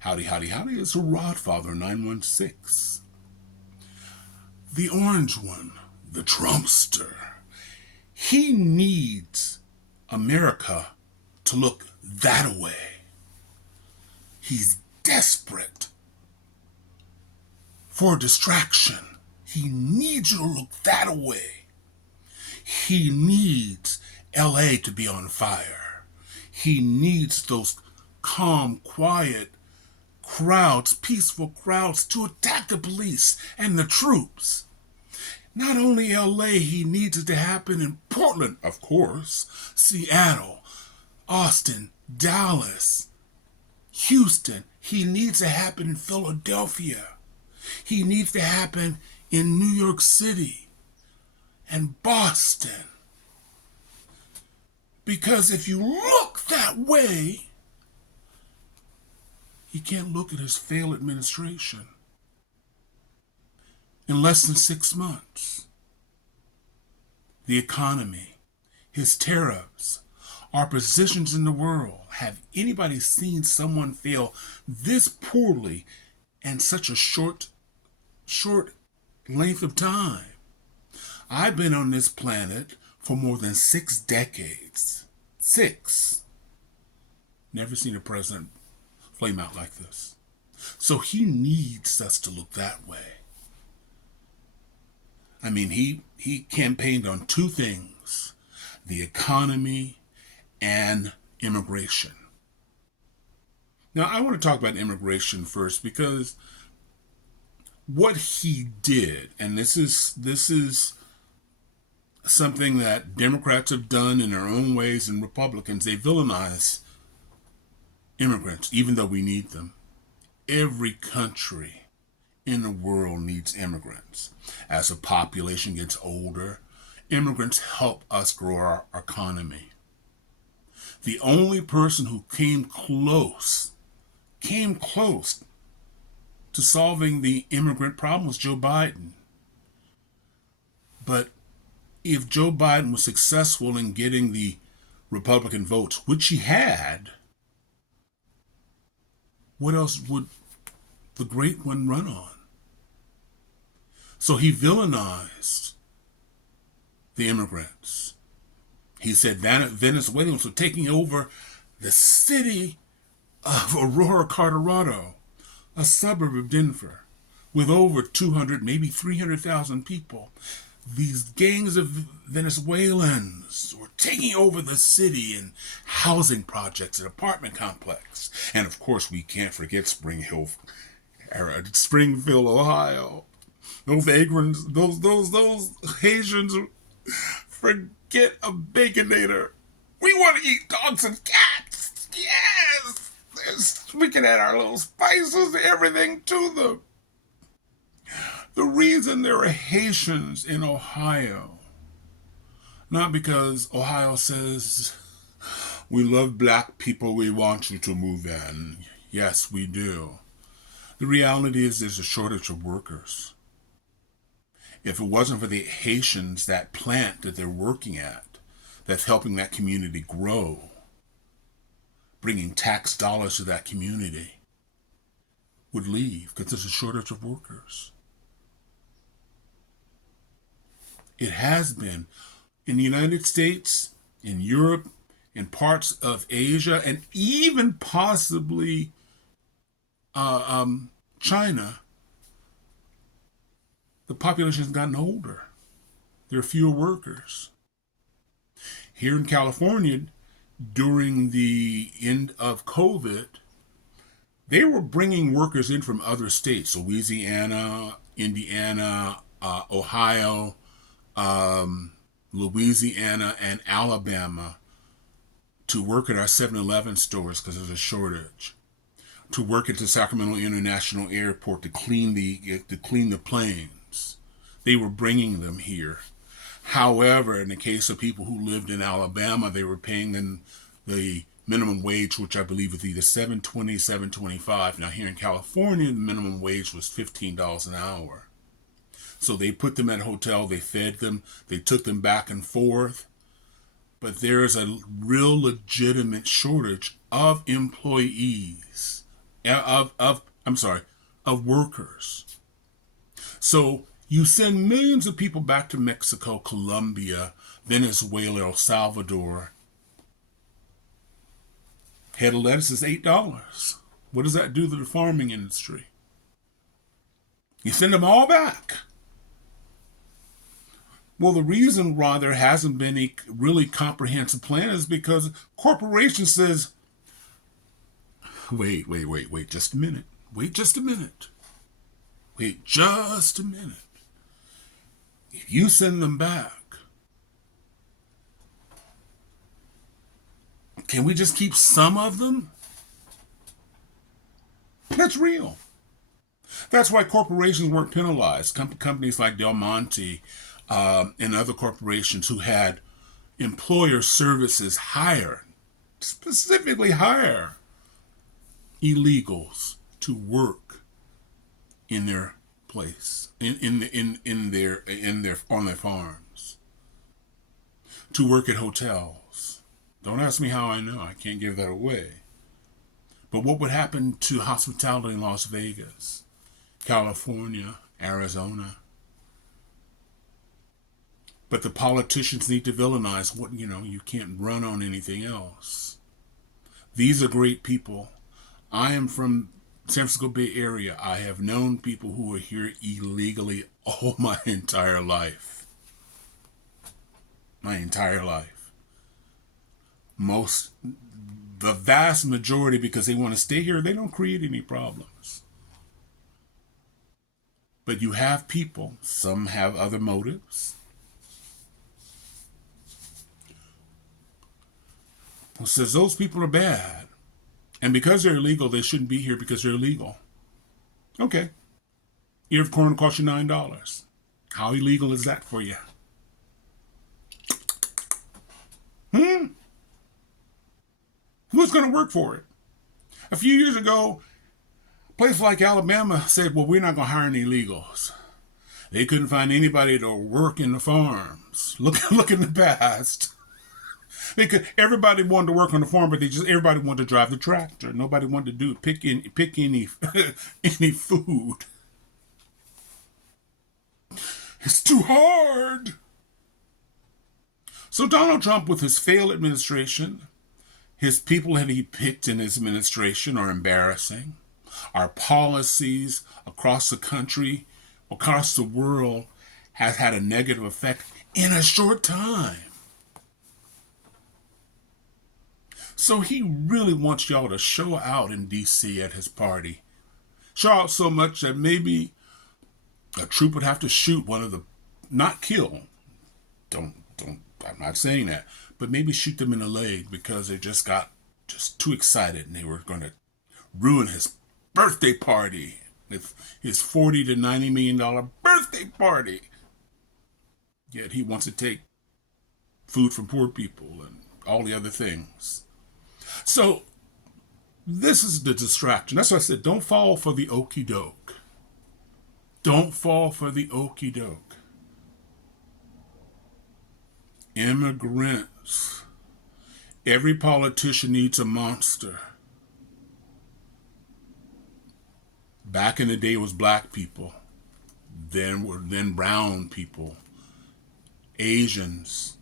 Howdy, howdy, howdy, it's a Rodfather 916. The orange one, the Trumpster. He needs America to look that way. He's desperate for a distraction. He needs you to look that way. He needs LA to be on fire. He needs those calm, quiet crowds, peaceful crowds, to attack the police and the troops. Not only LA, he needs it to happen in Portland, of course, Seattle, Austin, Dallas, Houston. He needs to happen in Philadelphia. He needs to happen in New York City and Boston. Because if you look that way, he can't look at his failed administration. In less than 6 months, the economy, his tariffs, our positions in the world. Have anybody seen someone fail this poorly in such a short length of time? I've been on this planet for more than 6 decades. 6. Never seen a president flame out like this. So he needs us to look that way. I mean, he campaigned on 2 things: the economy and immigration. Now, I want to talk about immigration first, because what he did, and this is something that Democrats have done in their own ways, and Republicans, they villainize immigrants, even though we need them. Every country in the world needs immigrants. As the population gets older, immigrants help us grow our economy. The only person who came close to solving the immigrant problem was Joe Biden. But if Joe Biden was successful in getting the Republican votes, which he had, what else would the great one run on? So he villainized the immigrants. He said Venezuelans were taking over the city of Aurora, Colorado, a suburb of Denver, with over 200, maybe 300,000 people. These gangs of Venezuelans were taking over the city and housing projects and apartment complex. And of course, we can't forget Springfield, Ohio. Those vagrants, those Haitians, forget a baconator. We want to eat dogs and cats. Yes, we can add our little spices and everything to them. The reason there are Haitians in Ohio, not because Ohio says, we love black people, we want you to move in. Yes, we do. The reality is there's a shortage of workers. If it wasn't for the Haitians, that plant that they're working at, that's helping that community grow, bringing tax dollars to that community, would leave because there's a shortage of workers. It has been in the United States, in Europe, in parts of Asia, and even possibly China. The population has gotten older. There are fewer workers. Here in California, during the end of COVID, they were bringing workers in from other states, Louisiana, Indiana, Ohio, Louisiana, and Alabama, to work at our 7-Eleven stores because there's a shortage, to work at the Sacramento International Airport to clean the planes. They were bringing them here. However, in the case of people who lived in Alabama, they were paying them the minimum wage, which I believe was either $7.20, $7.25. Now here in California, the minimum wage was $15 an hour. So they put them at a hotel, they fed them, they took them back and forth. But there is a real legitimate shortage of employees I'm sorry, of workers. So you send millions of people back to Mexico, Colombia, Venezuela, El Salvador. Head of lettuce is $8. What does that do to the farming industry? You send them all back. Well, the reason why there hasn't been a really comprehensive plan is because corporations says, wait, just a minute. Wait just a minute. Wait just a minute. If you send them back, can we just keep some of them? That's real. That's why corporations weren't penalized. Companies like Del Monte and other corporations who had employer services hire, specifically hire illegals to work in their place, in their on their farms, to work at hotels. Don't ask me how I know. I can't give that away. But what would happen to hospitality in Las Vegas, California, Arizona? But the politicians need to villainize what, you can't run on anything else. These are great people. I am from San Francisco Bay Area. I have known people who are here illegally all my entire life. My entire life. The vast majority, because they want to stay here, they don't create any problems. But you have people, some have other motives, who says those people are bad. And because they're illegal, they shouldn't be here because they're illegal. Okay. Ear of corn costs you $9. How illegal is that for you? Who's going to work for it? A few years ago, a place like Alabama said, well, we're not going to hire any illegals. They couldn't find anybody to work in the farms. Look in the past. Everybody wanted to work on the farm, but everybody wanted to drive the tractor. Nobody wanted to pick any any food. It's too hard. So Donald Trump, with his failed administration, his people that he picked in his administration are embarrassing. Our policies across the country, across the world, has had a negative effect in a short time. So he really wants y'all to show out in D.C. at his party. Show out so much that maybe a troop would have to shoot one of the, not kill. I'm not saying that, but maybe shoot them in the leg because they just got too excited and they were going to ruin his birthday party, his $40 to $90 million birthday party. Yet he wants to take food from poor people and all the other things. So this is the distraction. That's why I said don't fall for the okie doke. Don't fall for the okie doke. Immigrants. Every politician needs a monster. Back in the day it was black people. Then brown people. Asians.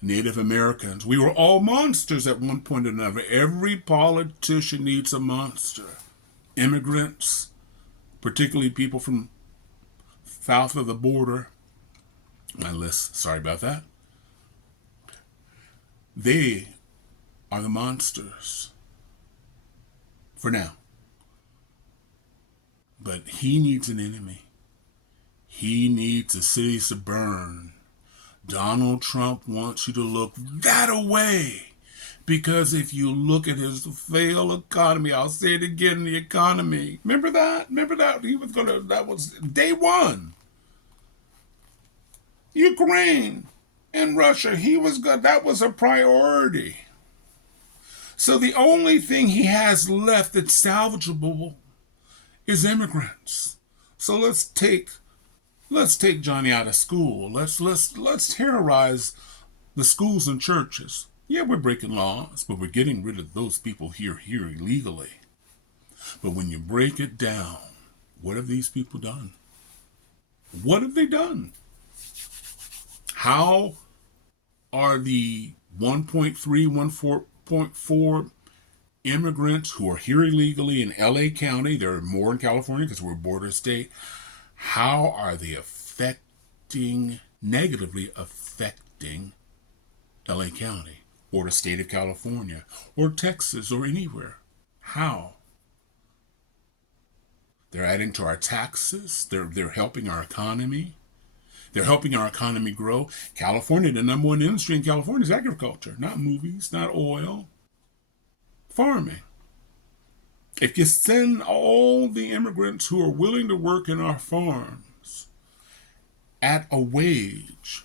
Native Americans. We were all monsters at one point or another. Every politician needs a monster. Immigrants, particularly people from south of the border. My list, sorry about that. They are the monsters. For now. But he needs an enemy. He needs the cities to burn. Donald Trump wants you to look that away. Because if you look at his failed economy, I'll say it again, the economy. Remember that? That was day one. Ukraine and Russia, that was a priority. So the only thing he has left that's salvageable is immigrants. So let's take Johnny out of school. Let's terrorize the schools and churches. Yeah, we're breaking laws, but we're getting rid of those people here illegally. But when you break it down, what have these people done? What have they done? How are the 1.3, 1.4 immigrants who are here illegally in LA County, there are more in California because we're a border state, how are they negatively affecting LA County or the state of California or Texas or anywhere? How? They're adding to our taxes. They're helping our economy. They're helping our economy grow. California, the number one industry in California is agriculture, not movies, not oil, farming. If you send all the immigrants who are willing to work in our farms at a wage,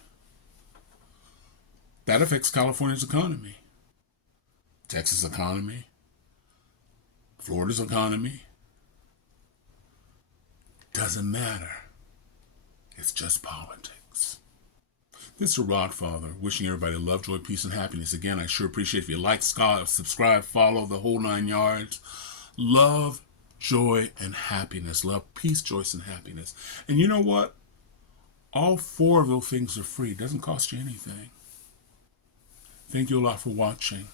that affects California's economy, Texas' economy, Florida's economy. Doesn't matter. It's just politics. This is the Rodfather, wishing everybody love, joy, peace, and happiness. Again, I sure appreciate if you like, subscribe, follow, the whole 9 yards. Love, joy, and happiness. Love, peace, joy, and happiness. And you know what? All 4 of those things are free. It doesn't cost you anything. Thank you a lot for watching.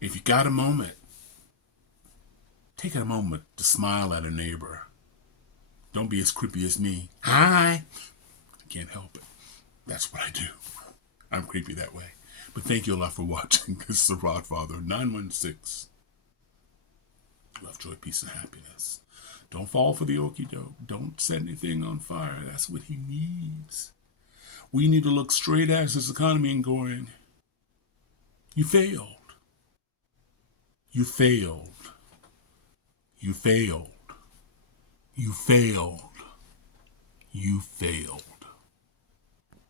If you got a moment, take a moment to smile at a neighbor. Don't be as creepy as me. Hi. I can't help it. That's what I do. I'm creepy that way. But thank you a lot for watching. This is the Rodfather, 916. Love, joy, peace, and happiness. Don't fall for the okie doke. Don't set anything on fire. That's what he needs. We need to look straight at this economy and going, you failed. You failed. You failed. You failed. You failed.